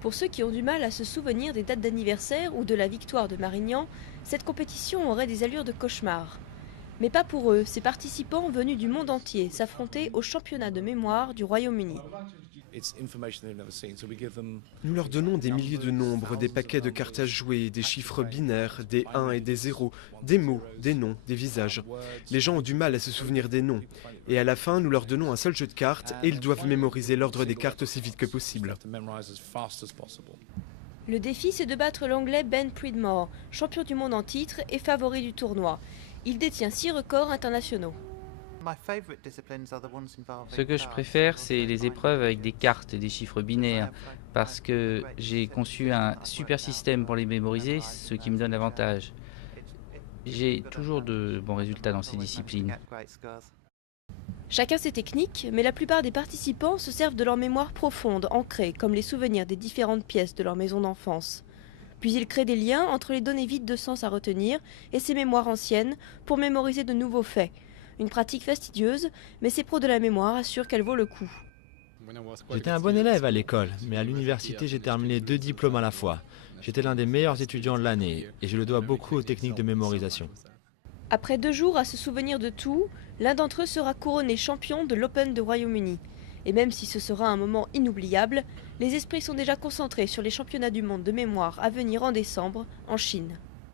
Pour ceux qui ont du mal à se souvenir des dates d'anniversaire ou de la victoire de Marignan, cette compétition aurait des allures de cauchemar. Mais pas pour eux, ces participants venus du monde entier s'affrontaient au championnat de mémoire du Royaume-Uni. Nous leur donnons des milliers de nombres, des paquets de cartes à jouer, des chiffres binaires, des 1 et des 0, des mots, des noms, des visages. Les gens ont du mal à se souvenir des noms. Et à la fin, nous leur donnons un seul jeu de cartes et ils doivent mémoriser l'ordre des cartes aussi vite que possible. Le défi, c'est de battre l'Anglais Ben Pridmore, champion du monde en titre et favori du tournoi. Il détient 6 records internationaux. Ce que je préfère, c'est les épreuves avec des cartes et des chiffres binaires, parce que j'ai conçu un super système pour les mémoriser, ce qui me donne l'avantage. J'ai toujours de bons résultats dans ces disciplines. Chacun ses techniques, mais la plupart des participants se servent de leur mémoire profonde, ancrée, comme les souvenirs des différentes pièces de leur maison d'enfance. Puis ils créent des liens entre les données vides de sens à retenir et ces mémoires anciennes pour mémoriser de nouveaux faits. Une pratique fastidieuse, mais ces pros de la mémoire assurent qu'elle vaut le coup. J'étais un bon élève à l'école, mais à l'université j'ai terminé 2 diplômes à la fois. J'étais l'un des meilleurs étudiants de l'année et je le dois beaucoup aux techniques de mémorisation. Après 2 jours à se souvenir de tout, l'un d'entre eux sera couronné champion de l'Open de Royaume-Uni. Et même si ce sera un moment inoubliable, les esprits sont déjà concentrés sur les championnats du monde de mémoire à venir en décembre en Chine.